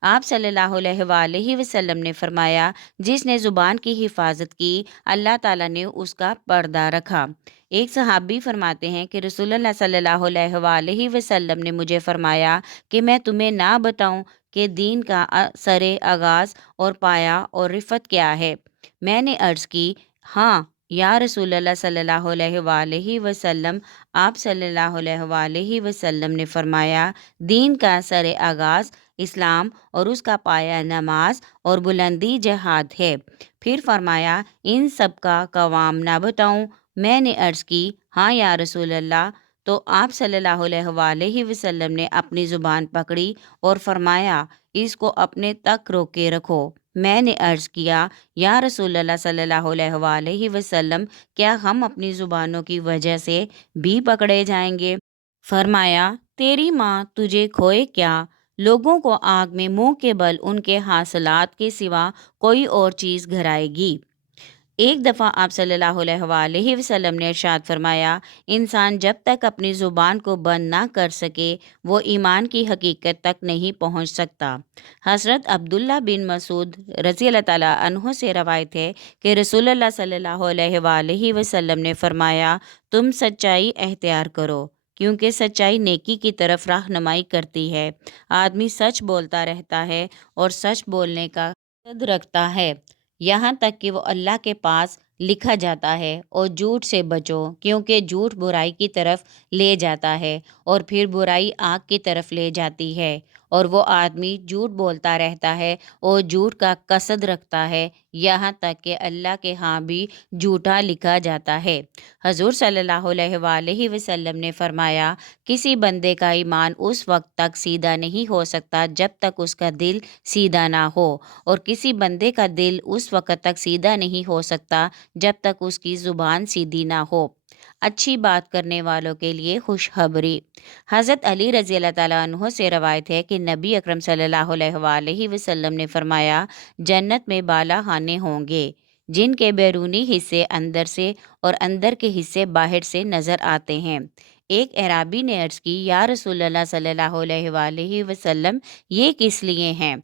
آپ صلی اللہ علیہ وآلہ وسلم نے فرمایا، جس نے زبان کی حفاظت کی اللہ تعالیٰ نے اس کا پردہ رکھا۔ ایک صحابی فرماتے ہیں کہ رسول اللہ صلی اللہ علیہ وآلہ وسلم نے مجھے فرمایا کہ میں تمہیں نہ بتاؤں کہ دین کا سر آغاز اور پایا اور رفت کیا ہے؟ میں نے عرض کی، ہاں یا رسول اللہ صلی اللہ علیہ وآلہ وسلم۔ آپ صلی اللہ علیہ وآلہ وسلم نے فرمایا، دین کا سر آغاز اسلام اور اس کا پایا نماز اور بلندی جہاد ہے۔ پھر فرمایا، ان سب کا قوام نہ بتاؤں؟ میں نے عرض کی، ہاں یا رسول اللہ۔ تو آپ صلی اللہ علیہ وآلہ وسلم نے اپنی زبان پکڑی اور فرمایا، اس کو اپنے تک روکے رکھو۔ میں نے عرض کیا، یا رسول اللہ صلی اللہ علیہ وآلہ وسلم، کیا ہم اپنی زبانوں کی وجہ سے بھی پکڑے جائیں گے؟ فرمایا، تیری ماں تجھے کھوئے کیا؟ لوگوں کو آگ میں منہ کے بل ان کے حاصلات کے سوا کوئی اور چیز گھرائے گی۔ ایک دفعہ آپ صلی اللہ علیہ وآلہ وسلم نے ارشاد فرمایا، انسان جب تک اپنی زبان کو بند نہ کر سکے وہ ایمان کی حقیقت تک نہیں پہنچ سکتا۔ حضرت عبداللہ بن مسعود رضی اللہ تعالیٰ عنہ سے روایت ہے کہ رسول اللہ صلی اللہ علیہ وآلہ وسلم نے فرمایا، تم سچائی اختیار کرو، کیونکہ سچائی نیکی کی طرف رہنمائی کرتی ہے۔ آدمی سچ بولتا رہتا ہے اور سچ بولنے کا قصد رکھتا ہے، یہاں تک کہ وہ اللہ کے پاس لکھا جاتا ہے۔ اور جھوٹ سے بچو، کیونکہ جھوٹ برائی کی طرف لے جاتا ہے اور پھر برائی آگ کی طرف لے جاتی ہے۔ اور وہ آدمی جھوٹ بولتا رہتا ہے اور جھوٹ کا قصد رکھتا ہے، یہاں تک کہ اللہ کے ہاں بھی جھوٹا لکھا جاتا ہے۔ حضور صلی اللہ علیہ وآلہ وسلم نے فرمایا، کسی بندے کا ایمان اس وقت تک سیدھا نہیں ہو سکتا جب تک اس کا دل سیدھا نہ ہو، اور کسی بندے کا دل اس وقت تک سیدھا نہیں ہو سکتا جب تک اس کی زبان سیدھی نہ ہو۔ اچھی بات کرنے والوں کے لیے خوشخبری۔ حضرت علی رضی اللہ تعالیٰ عنہ سے روایت ہے کہ نبی اکرم صلی اللہ علیہ وآلہ وسلم نے فرمایا، جنت میں بالا خانے ہوں گے جن کے بیرونی حصے اندر سے اور اندر کے حصے باہر سے نظر آتے ہیں۔ ایک اعرابی نے عرض کی، یا رسول اللہ صلی اللہ علیہ وآلہ وسلم، یہ کس لیے ہیں؟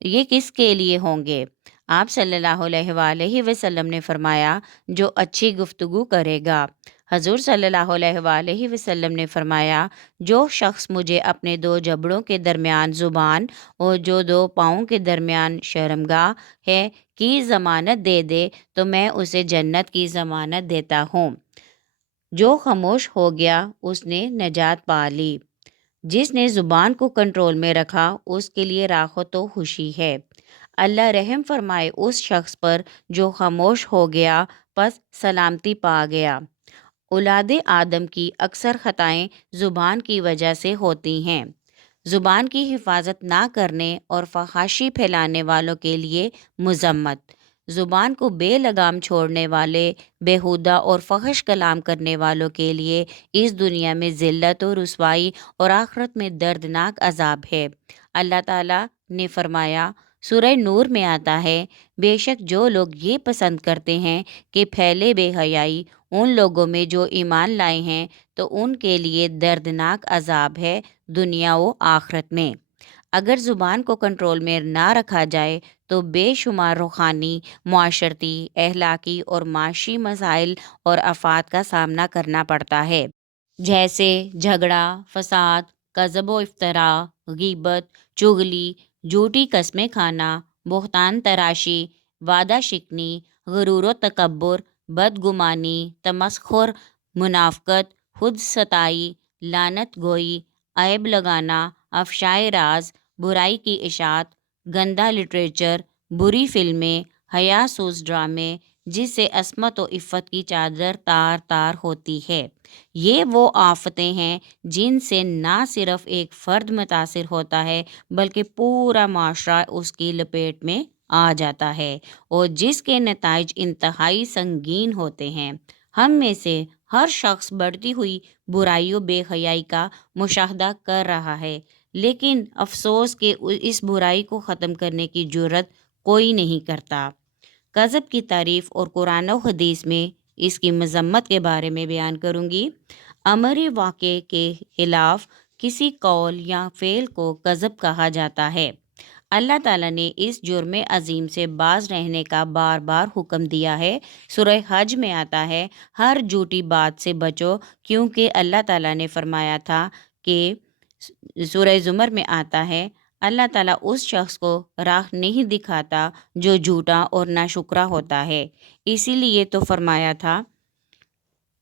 یہ کس کے لیے ہوں گے؟ آپ صلی اللہ علیہ وآلہ وسلم نے فرمایا، جو اچھی گفتگو کرے گا۔ حضور صلی اللہ علیہ وآلہ وسلم نے فرمایا، جو شخص مجھے اپنے دو جبڑوں کے درمیان زبان اور جو دو پاؤں کے درمیان شرمگاہ ہے کی ضمانت دے دے تو میں اسے جنت کی ضمانت دیتا ہوں۔ جو خاموش ہو گیا اس نے نجات پا لی۔ جس نے زبان کو کنٹرول میں رکھا اس کے لیے راحت و خوشی ہے۔ اللہ رحم فرمائے اس شخص پر جو خاموش ہو گیا، پس سلامتی پا گیا۔ اولاد آدم کی اکثر خطائیں زبان کی وجہ سے ہوتی ہیں۔ زبان کی حفاظت نہ کرنے اور فحاشی پھیلانے والوں کے لیے مذمت۔ زبان کو بے لگام چھوڑنے والے، بیہودہ اور فحش کلام کرنے والوں کے لیے اس دنیا میں ذلت و رسوائی اور آخرت میں دردناک عذاب ہے۔ اللہ تعالیٰ نے فرمایا، سورہ نور میں آتا ہے، بے شک جو لوگ یہ پسند کرتے ہیں کہ پھیلے بے حیائی ان لوگوں میں جو ایمان لائے ہیں تو ان کے لیے دردناک عذاب ہے دنیا و آخرت میں۔ اگر زبان کو کنٹرول میں نہ رکھا جائے تو بے شمار روحانی، معاشرتی، اخلاقی اور معاشی مسائل اور آفات کا سامنا کرنا پڑتا ہے، جیسے جھگڑا، فساد، کذب و افطرا، غیبت، چغلی، جھوٹی قسمیں کھانا، بہتان تراشی، وعدہ شکنی، غرور و تکبر، بدگمانی، تمسخر، منافقت، خود ستائی، لعنت گوئی، عیب لگانا، افشائے راز، برائی کی اشاعت، گندا لٹریچر، بری فلمیں، حیا سوز ڈرامے جس سے عصمت و عفت کی چادر تار تار ہوتی ہے۔ یہ وہ آفتیں ہیں جن سے نہ صرف ایک فرد متاثر ہوتا ہے بلکہ پورا معاشرہ اس کی لپیٹ میں آ جاتا ہے، اور جس کے نتائج انتہائی سنگین ہوتے ہیں۔ ہم میں سے ہر شخص بڑھتی ہوئی برائی و بے حیائی کا مشاہدہ کر رہا ہے، لیکن افسوس کہ اس برائی کو ختم کرنے کی جرات کوئی نہیں کرتا۔ کذب کی تعریف اور قرآن و حدیث میں اس کی مذمت کے بارے میں بیان کروں گی۔ امر واقع کے خلاف کسی قول یا فعل کو کذب کہا جاتا ہے۔ اللہ تعالیٰ نے اس جرم عظیم سے باز رہنے کا بار بار حکم دیا ہے۔ سورہ حج میں آتا ہے، ہر جھوٹی بات سے بچو، کیونکہ اللہ تعالیٰ نے فرمایا تھا کہ سورہ زمر میں آتا ہے، اللہ تعالیٰ اس شخص کو راہ نہیں دکھاتا جو جھوٹا اور ناشکرا ہوتا ہے۔ اسی لیے تو فرمایا تھا،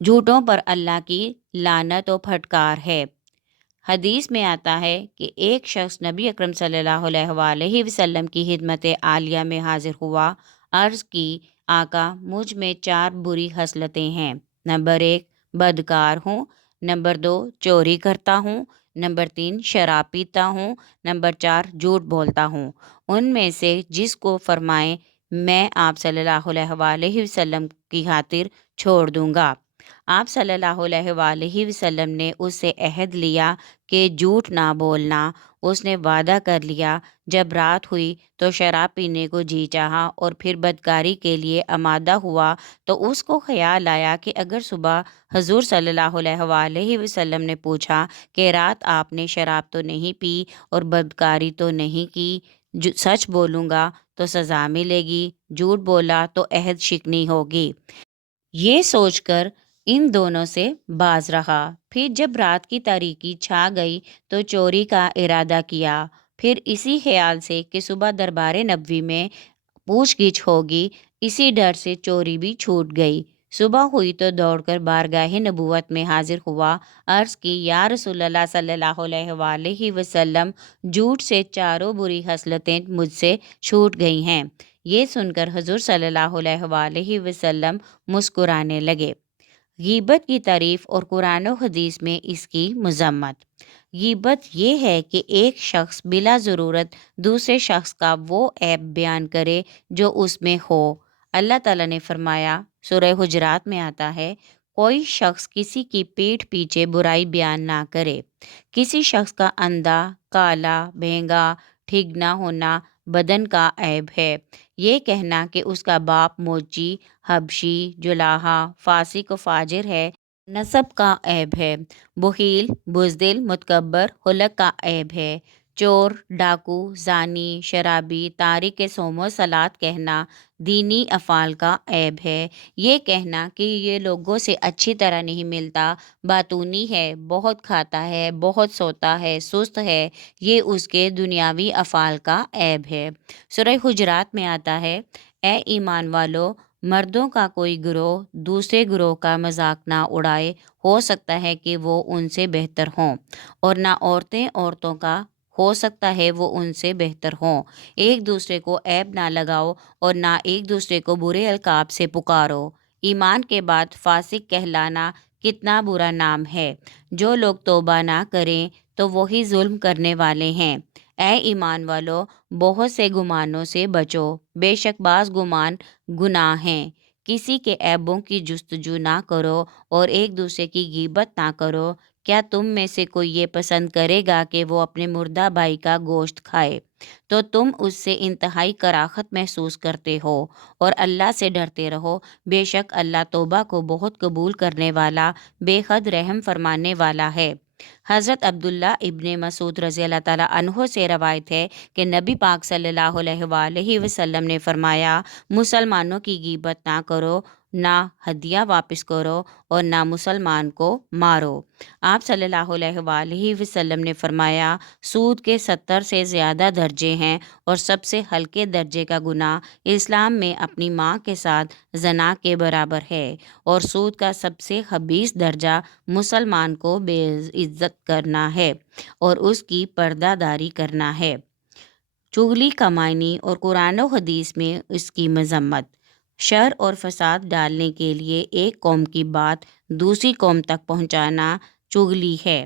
جھوٹوں پر اللہ کی لعنت و پھٹکار ہے۔ حدیث میں آتا ہے کہ ایک شخص نبی اکرم صلی اللہ علیہ وآلہ وسلم کی خدمت عالیہ میں حاضر ہوا، عرض کی، آقا مجھ میں 4 بری خصلتیں ہیں۔ نمبر 1 بدکار ہوں، نمبر 2 چوری کرتا ہوں، نمبر 3 شراب پیتا ہوں، نمبر 4 جھوٹ بولتا ہوں۔ ان میں سے جس کو فرمائیں میں آپ صلی اللہ علیہ وآلہ وسلم کی خاطر چھوڑ دوں گا۔ آپ صلی اللہ علیہ وآلہ وسلم نے اس سے عہد لیا کہ جھوٹ نہ بولنا۔ اس نے وعدہ کر لیا۔ جب رات ہوئی تو شراب پینے کو جی چاہا اور پھر بدکاری کے لیے آمادہ ہوا، تو اس کو خیال آیا کہ اگر صبح حضور صلی اللہ علیہ وآلہ وسلم نے پوچھا کہ رات آپ نے شراب تو نہیں پی اور بدکاری تو نہیں کی، سچ بولوں گا تو سزا ملے گی، جھوٹ بولا تو عہد شکنی ہوگی۔ یہ سوچ کر ان دونوں سے باز رہا۔ پھر جب رات کی تاریکی چھا گئی تو چوری کا ارادہ کیا۔ پھر اسی خیال سے کہ صبح دربار نبوی میں پوچھ گچھ ہوگی، اسی ڈر سے چوری بھی چھوٹ گئی۔ صبح ہوئی تو دوڑ کر بارگاہ نبوت میں حاضر ہوا، عرض کی، یا رسول اللہ صلی اللہ علیہ وآلہ وسلم، جھوٹ سے 4 بری خصلتیں مجھ سے چھوٹ گئی ہیں۔ یہ سن کر حضور صلی اللہ علیہ وآلہ وسلم مسکرانے لگے۔ غیبت کی تعریف اور قرآن و حدیث میں اس کی مذمت۔ غیبت یہ ہے کہ ایک شخص بلا ضرورت دوسرے شخص کا وہ عیب بیان کرے جو اس میں ہو۔ اللہ تعالیٰ نے فرمایا، سورہ حجرات میں آتا ہے، کوئی شخص کسی کی پیٹھ پیچھے برائی بیان نہ کرے۔ کسی شخص کا اندھا، کالا، بھینگا، ٹھیک نہ ہونا بدن کا عیب ہے۔ یہ کہنا کہ اس کا باپ موچی، حبشی، جلاہا، فاسق و فاجر ہے، نسب کا عیب ہے۔ بخیل، بزدل، متکبر خلق کا عیب ہے۔ چور، ڈاکو، زانی، شرابی، تارک صوم و صلاۃ کہنا دینی افعال کا عیب ہے۔ یہ کہنا کہ یہ لوگوں سے اچھی طرح نہیں ملتا، باتونی ہے، بہت کھاتا ہے، بہت سوتا ہے، سست ہے، یہ اس کے دنیاوی افعال کا عیب ہے۔ سورہ حجرات میں آتا ہے، اے ایمان والو، مردوں کا کوئی گروہ دوسرے گروہ کا مذاق نہ اڑائے، ہو سکتا ہے کہ وہ ان سے بہتر ہوں، اور نہ عورتیں عورتوں کا، ہو سکتا ہے وہ ان سے بہتر ہوں۔ ایک دوسرے کو عیب نہ لگاؤ اور نہ ایک دوسرے کو برے القاب سے پکارو۔ ایمان کے بعد فاسق کہلانا کتنا برا نام ہے۔ جو لوگ توبہ نہ کریں تو وہی ظلم کرنے والے ہیں۔ اے ایمان والو، بہت سے گمانوں سے بچو، بے شک بعض گمان گناہ ہیں۔ کسی کے عیبوں کی جستجو نہ کرو اور ایک دوسرے کی غیبت نہ کرو۔ کیا تم میں سے کوئی یہ پسند کرے گا کہ وہ اپنے مردہ بھائی کا گوشت کھائے تو تم اس سے انتہائی کراہت محسوس کرتے ہو، اور اللہ سے ڈرتے رہو، بے شک اللہ توبہ کو بہت قبول کرنے والا، بے حد رحم فرمانے والا ہے۔ حضرت عبداللہ ابن مسعود رضی اللہ تعالیٰ عنہ سے روایت ہے کہ نبی پاک صلی اللہ علیہ وآلہ وسلم نے فرمایا، مسلمانوں کی غیبت نہ کرو، نہ ہدیہ واپس کرو اور نہ مسلمان کو مارو۔ آپ صلی اللہ علیہ وآلہ وسلم نے فرمایا، سود کے 70 سے زیادہ درجے ہیں، اور سب سے ہلکے درجے کا گناہ اسلام میں اپنی ماں کے ساتھ زنا کے برابر ہے، اور سود کا سب سے خبیث درجہ مسلمان کو بے عزت کرنا ہے اور اس کی پردہ داری کرنا ہے۔ چغلی کمائنی اور قرآن و حدیث میں اس کی مذمت۔ شر اور فساد ڈالنے کے لیے ایک قوم کی بات دوسری قوم تک پہنچانا چغلی ہے،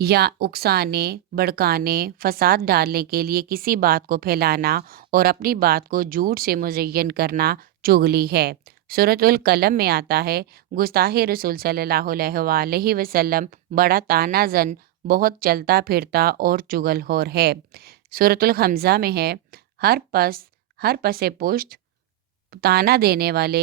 یا اکسانے، بھڑکانے، فساد ڈالنے کے لیے کسی بات کو پھیلانا اور اپنی بات کو جھوٹ سے مزین کرنا چغلی ہے۔ سورۃ القلم میں آتا ہے، گستاخ رسول صلی اللہ علیہ وآلہ وسلم بڑا طعنہ زن، بہت چلتا پھرتا اور چغل خور ہے۔ سورۃ الحمزہ میں ہے، ہر پس پشت طعنہ دینے والے